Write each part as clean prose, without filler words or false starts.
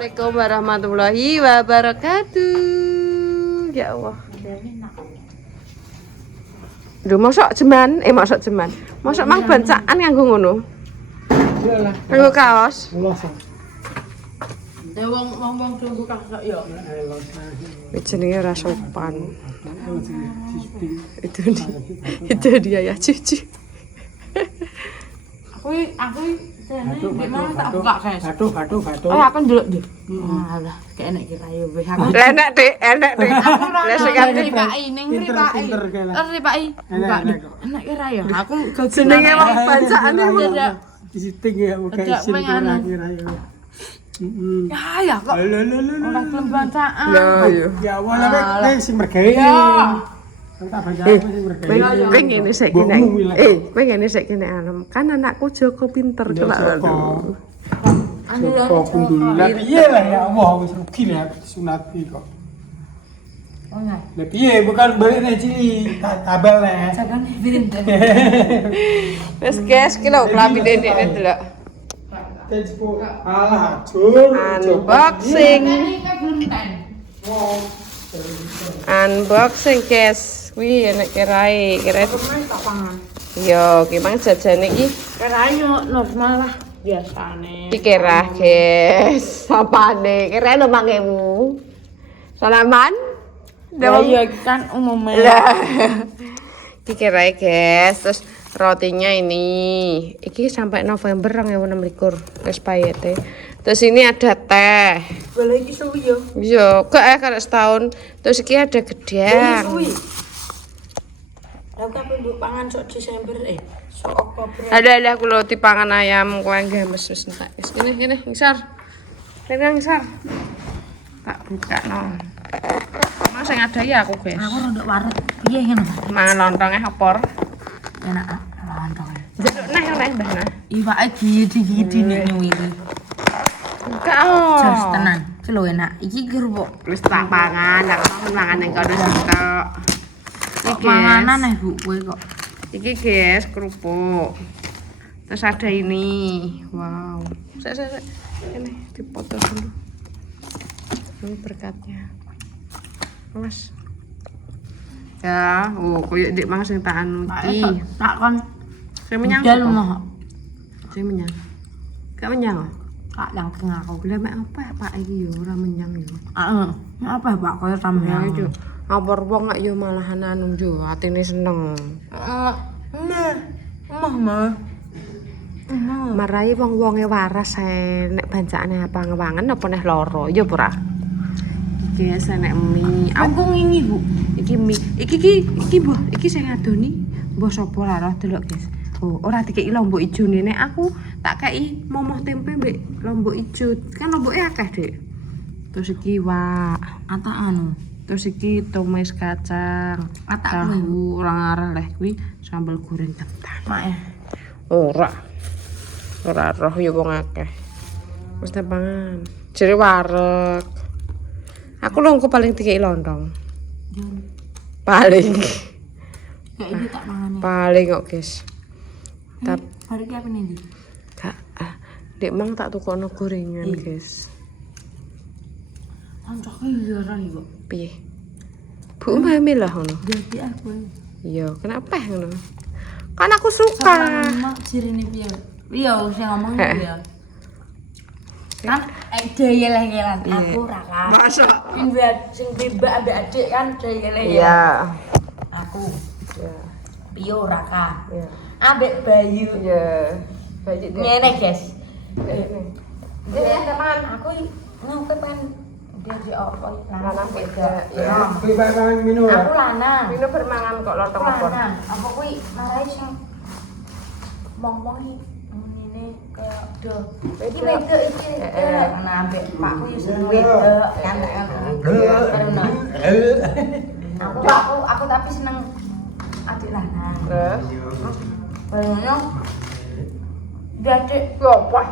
Assalamualaikum warahmatullahi wabarakatuh. Ya Allah. Duh, mosok jeman, mosok mang bancaan nganggo ngono. Iyalah. Nganggo kaos. Wong tunggu kakak ya. Jenenge ora sopan. Itu dia ya cucu. Aku gimana tak buka guys. Batu. Apa ndelok deh. Alah, kayak enak kira yo wis aku. Enak Dik. Lah sekarang Ripai ning ripai. Ripai. Buka deh. Enak kira yo. Aku jenenge wong bancaan iki. Disiting ya buka isin kira-kira ya. Ya kok. Ora gelem bancaan. Lah yo. Ya wala sing mergawe. Tak baca sing mergawe. Pengen sik kene. Pengen sik kene anem. Kan anakku Joko pinter kelak. Alhamdulillah. Piye lah ya Allah wis rugi lah sunat iki kok. Oh enggak. Lah piye bukan balik nek cili tabel lah. Jangan birin. Wes guys, ki lho klambi dedek delok. Textbook. Alah, jur. Unboxing. Wow. Unboxing guys. Wih enak kirai Tak pangan. yo ki mang jajane iki Kira yo normal lah biasane. iki kira guys apane kira 5.000 salaman Ya iya kan umumnya. lah iki kira guys terus rotinya ini iki sampai November 2026 wis payete terus ini ada teh Boleh iki suwi yo. yo gak karek setahun terus iki ada gedang Aku kapan mbok pangan sok Desember sok Oktober. ada aku lo tipangan ayam kue games wis entek wis kene ngisor ngisor tak buka no mas sing ada ya aku guys Aku rodok waret. Piye ngono? mangan lontongnya opor Enak lontong. jeduk neh mbah nah Iwake gidi nek nyuwi. enggak oh Jas tenan. Ki lho enak. Iki kerupuk. wis tak pangan tak mangan yang kau udah sitok Kok manganan Bu kowe kok. iki guys kerupuk terus ada ini wow saya ini dipoto dulu ini berkatnya mas ya koyo dik mang sing tak anu iki Tak kon sing menyang budal apa? moh. Sing menyang gak menyang oh? Tak yang tengah aku. Lah mek apa ya Pak iki yo ora menyang yo Heeh. Apa Pak koyo ya sampeyan. yo ngapur wong gak yo malahan anu yo atine seneng Mah. marai wong-wonge waras ae nek bancane apa ngewangen apa neh loro yo ora iki guys nek mie Aku ngini Bu. iki mie iki mbah iki sing ngadoni mbah sapa ora roh delok guys oh ora dikeki lombok ijo nek aku tak kei momoh tempe mbek lombok ijo kan lomboke akeh Dik terus iki wak Ata anu. terus iki tumis kacang Atak tahu orang arah leh kuwi sambal goreng ketan Mak ora roh ya wong akeh wis tak pangan jere wareg aku lho engko paling dikeki lontong paling Kayak ini tak mangan. paling kok guys tapi Hari iki apa nih? gak dek mang tak tukono gorengan guys Ancoke liaran iki kok. piye Bu mami lah ngono Jadi aku. iya kenapa ngono kan aku suka Mak jirine piye? Iya sing ngomong Heeh. ya. Kan dayel-yelan aku ra kan. masa Sing bebak ambek adik kan dayel-yelan. iya Aku iya Pio ra kan. iya Ambek Bayu. iya bajik deh Ngene guys. ini ada man Aku mau kan dia di apa? lanang beda Iya. Beli barang minum. Aku lanang. Vino bermangan kok lontong Aku opor. lanang. Apa kuwi marai sing mong-mong iki ngene kayak do. Iki wedok iki. Nah, ambek Pak kuwi sing wedok kan karena aku tapi seneng adik lanang. Terus Bayangno adik apa?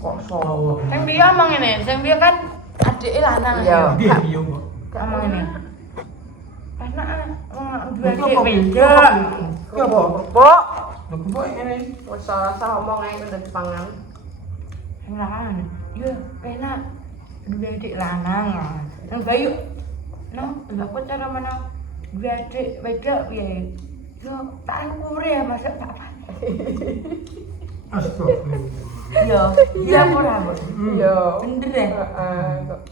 Kok so? sing dia omong ngene, sing dia kan adike lanang. Iya. Dia biyo kok. Omong ngene. Enak wong dua adik wedok. Ya apa? Kok ngene? Wis salah omong ae kudu dipangan. Sing lanang. Yo, enak. duwe adik lanang. Nang bayu. Nang, lha kok cara mana duwe adik wedok piye? Yo tak umure ya masa tak apa. Astagfirullah. Yo, iya ora, Bu. Yo. Bener ya? Heeh, kok.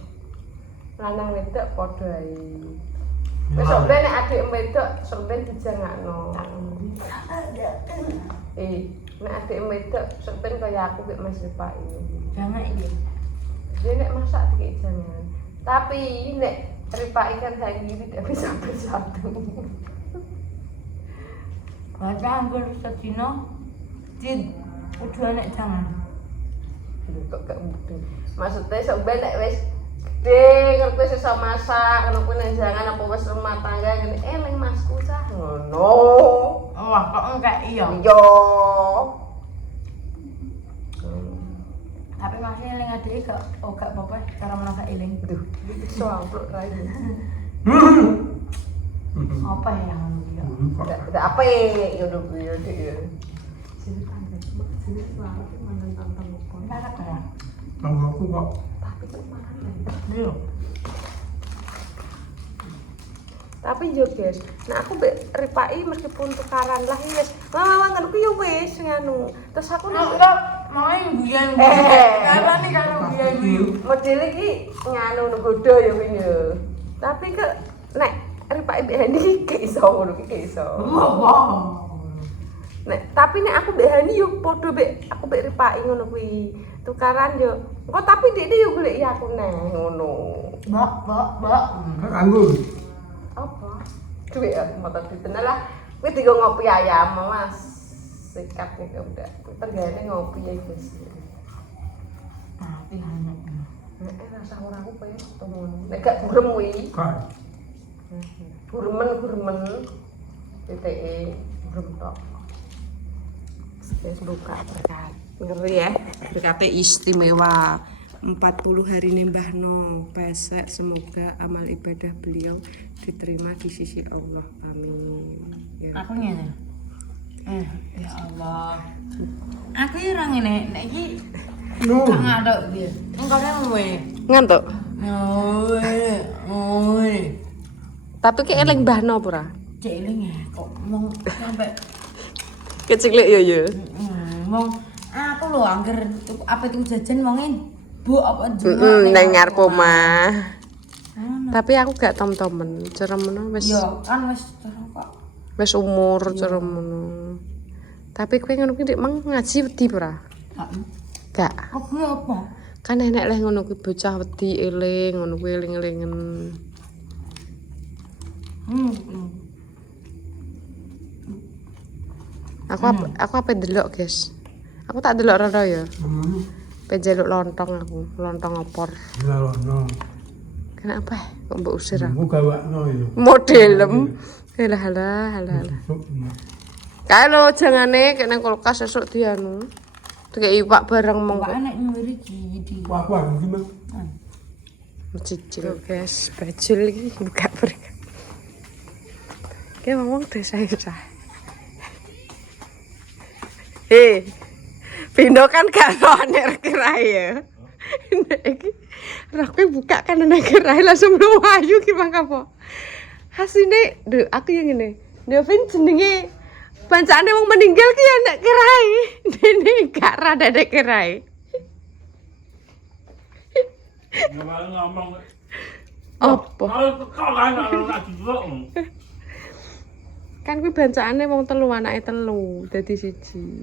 Lanang wedok padha ae. Wis sok ben nek adik wedok sok ben dijangakno. Nek adik wedok sok ben kaya aku mek Mas Ripai. Jangan iki. Dia nek masak dikek jangan. Tapi nek Ripai kan hari ini tidak bisa bersatu. Baca anggur sedina kudu enek jangan. Kok gak mutu. Maksudnya sok ben nek wis gede ngerti iso masak, ngono kuwi nek jangan apa wis rumah tangga ngene eling masku sah ngono. Wah, kok enggak iya. Yo. Tapi masih eling adike gak apa-apa cara menangkap eling. Aduh, iso ampluk ra iki. Apa ya ngono ya? Tidak apa ya udah ya dia. Sini tangga, sini suara mantan tantang apa? Enggak ada. Tanggaku kok. Tapi kok makan. Iya. Tapi yo guys, nah aku mbek Ripai meskipun tukaran lah wis. Mangan ku yo wis nganu. Terus aku nek Main guyan. Eh. Apa nih karo guyan guyu? model iki nganu nggoda ya kuwi yo. Tapi ke nek Ripai mbek Hani ke iso ngono ki iso. Wah. Nek tapi nek aku mbek Hani yo padha mbek aku mbek Ripai ngono kuwi. Tukaran yo. Kok tapi Dik yo golek aku neh ngono. Mbak. Anggur. Apa? Duit aku mau tadi tenan lah. Kowe digo ngopi ayam, Mas. Sikat iki udah. Tergane ngopi ya, Guys. Tapi hanya. Nek rasa ora aku pengen ketemu. Nek gak burem kuwi. Kan. Burmen. TTE burem tok. Wis buka berkat. Ngeri ya. Berkatnya istimewa 40 hari Mbah No pesek, semoga amal ibadah beliau diterima di sisi Allah, amin ya. Aku ngene. Ya Allah. Aku ya ora ngene, nek iki No. gak ngadok piye. Engko ora ngwe. Ngantuk Oi. tapi kayak eling Mbah No pura Cek eling ya kok mong sampe kecilik ya mong aku lho angger apa itu jajan wonge Bu apa jual nang ngarep omah. Tapi aku gak tom-tomen, cara ngono wis yo kan wis kok wis umur cara ngono. Tapi kowe ngono ki Dik mang ngaji wedi ora? Gak. aku apa Kan enek leh ngono kuwi bocah wedi eling ngono kuwi eling-elingen. Aku apa delok, guys. Aku tak delok rara ya. Penjeluk lontong aku, lontong opor. Lalono. Kenapa? Kok mbok usir aku? Aku gawakno yo. Modelem. Halah. Kalau jangane kek nang kulkas sesuk dianu. Dikek iwak bareng mong. Pak enek nyuri iki. Wah, iki mah. Cicil guys, bajul iki buka mereka. Kayak ngomong desa-desa. Pindo kan gak ono kerai ya. Nek iki rakwe buka kan ana kerai langsung mlayu ki Bang apa. Hasine, aku yang ngene. Devin jenenge bancane wong meninggal ki ya nek kerai. Dene gak rada nek kerai. ngomong Apa? kok kan ora didelok. Kan kuwi bancane wong telu anake telu dadi siji.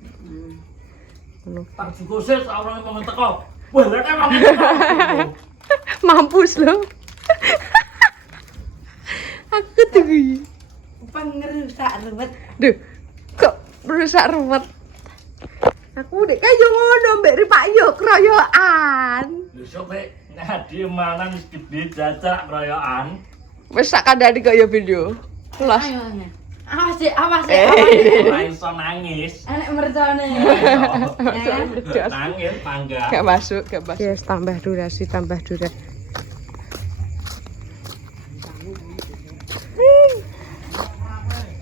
Ngono. Tak digosir sak orang ngomong teko. Wah, lha kan ngomong teko. Mampus lho. Aku tuh kuwi. Pengerusak ruwet. Duh, kok rusak ruwet. Aku dek kayo ngono mbek Ripak yo kroyokan. Besok nek ngadi manang gede jajak kroyokan. Wis sak kandhani kok yo video. Los. Awas Ora iso nangis. enek mercone. Nangis tangga. Gak masuk. Yes, tambah durasi.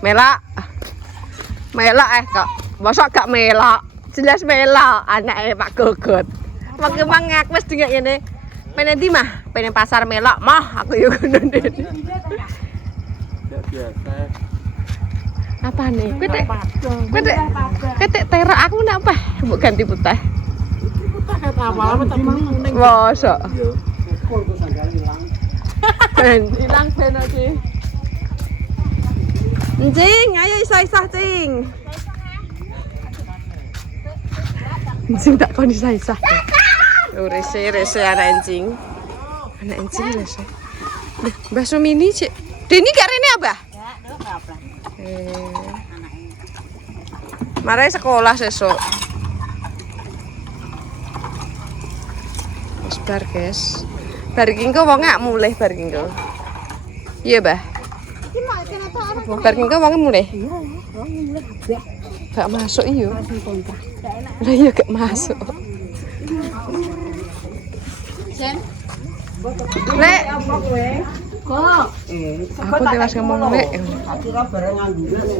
Melak kok. Mosok gak melak. Jelas melak anake Pak Gogot. Wong emang ngaku wis dingek ngene. Pengen di mah, pengen pasar melok mah aku yo ngono. Biasa. Apa nih? Ketek terak aku nak apa? Mbok ganti putih. Mosok. Hilang ben iki. Cing, ayo isa-isa cing. Cing tak kon isa-isa. Rese anak encing. Anak encing rese. Mbah Sumini cik. Deni gak rene apa? Marai sekolah sesuk. Wis bar, guys. Bar iki engko wong gak mulih bar iki engko. Iya, Mbah. Bar iki engko wong mulih. Gak masuk iyo. Lah iya gak masuk. Lek. Aku tewas ngomong lek.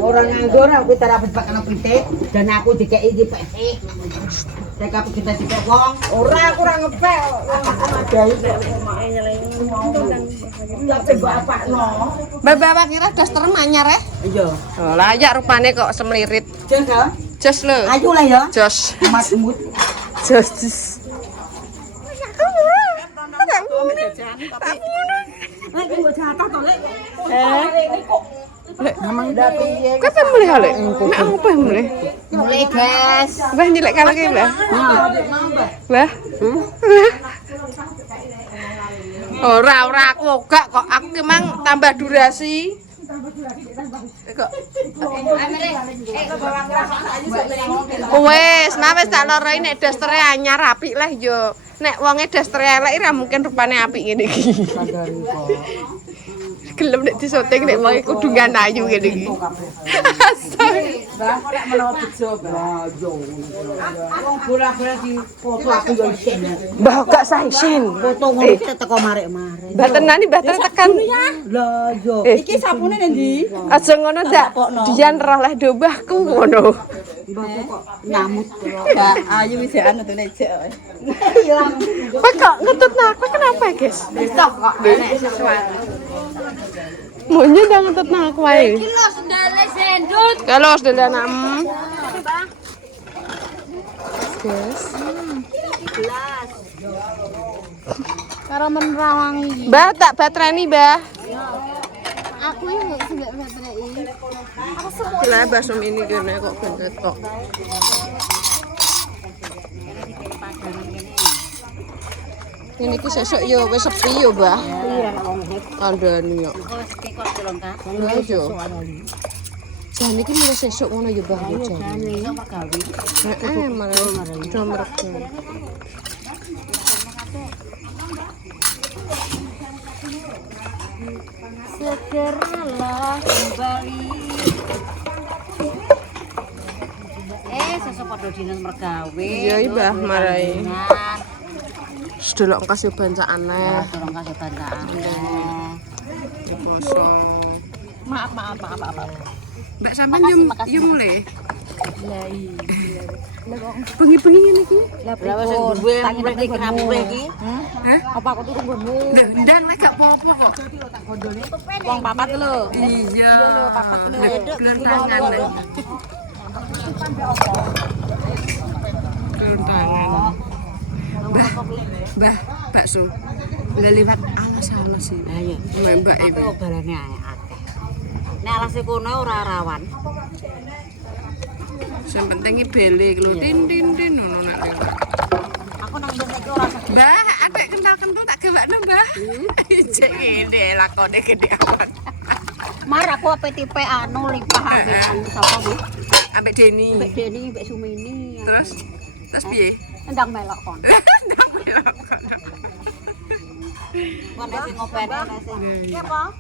Orang nganggur aku terapet pakai pitik dan aku dikei di pesik. Saya kapok kita dikei wong, ora aku ora ngepek. Bapak kira daster anyar ya? Iya. Oh, layak rupane kok semlirit. Jos ya. Jos lho. Ayo lah ya. Jos. Matmut. Jos. Lek mbok jatah to, Lek. Kapan mulai hale? Nek apa mulai? Mulai, guys. Mbah nyilek kalake, Mbah. Mbah. Ora aku gak kok aku memang tambah durasi. Kok. Wes, nah wis tak loroi nek dastere anyar apik lah yo. Nek wonge dastere elek ora mungkin rupane apik ngene iki. Gelem nek disoting nek wonge kudu ayu ngene iki. Mbah, kok menawa bejo, Mbah. Yo. Wong bola-bola di foto aku yo isin. Mbah gak sah isin. Foto ngono teko marek-marek. Mbah tenan iki Mbah tekan. Lah yo. Iki sapune ndi? Aja ngono dak. Dian roh leh dobahku ngono. Mbahku kok nyamut kok. Ayu wis anu to nek jek. Hilang. Kok kok ngetutna aku kenapa, guys? Besok kok nek sesuatu. Maunya udah ngetutna aku wae. Kilo sendale sendut. Kalau sudah enam. Guys. Karo menrawangi. Mbah tak batrani, Mbah. Aku iki sing baterai. Lah basum ini kene kok gendet kok. Ini ki sesuk yo wis sepi yo, Mbah. Iya, kandhani yo. Sepi kok delongkah. Lha yo. Jan iki mulai sesuk ngono yo, Mbah. Iso mergawe. Heeh, malah do mergo. Segeralah kembali. Sesuk padha dinas mergawe. Iya, Mbah, marai. Nah, Sedelok kasih bancaan aneh. tolong kasih bantaan. Poso. Maaf. Mbak sampean yo mulai. Lah iya. Bengi-bengi ngene iki. Lah berapa sing duwe mriki kenapa mriki? Hah? Apa aku turu nggonmu? Lah ndang lek gak apa-apa kok. Wong papat lho. Iya. lho, papat lho. Gelentangan lho. Gelentangan. Mbah, bakso. Lah lewat alas-alas sih. Lah iya. Mbak Tapi obalane akeh. Nek alase kono ora rawan. Sing penting bele lho tin ngono nek lewat. Aku nang iki ora sedih. Mbah, adek kental-kental tak gawakno, Mbah. Cek ngene lakone gede amat. Mar aku apa tipe anu limpah ambek anu sapa Bu? Ambek Deni. Ambek Deni, ambek Sumini. Terus piye? Endang melok kon. Kon sing ngopeni ana sing. Ki apa?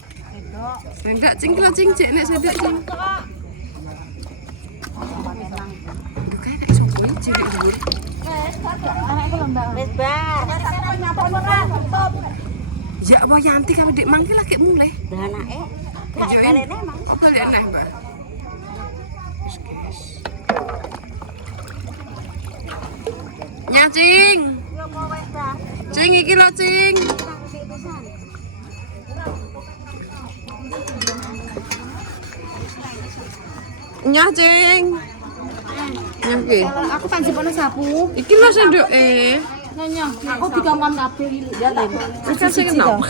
Sendak cingklo cingcek nek sendak cing. Bukan nek sopo iki cilik dhuwur. Wis bar. Ya apa Yanti kami Dik Mangki lagi mulai. Lah anake gak balene emang. Apa balik aneh, Mbak? Nyacing. Cing iki lho, Cing. Nyah, Cing. Nyah ki. Aku kan jipono sapu. Iki lho senduke. Nanya, aku digangguan kabeh iki. Ya tak. Wis sing enom.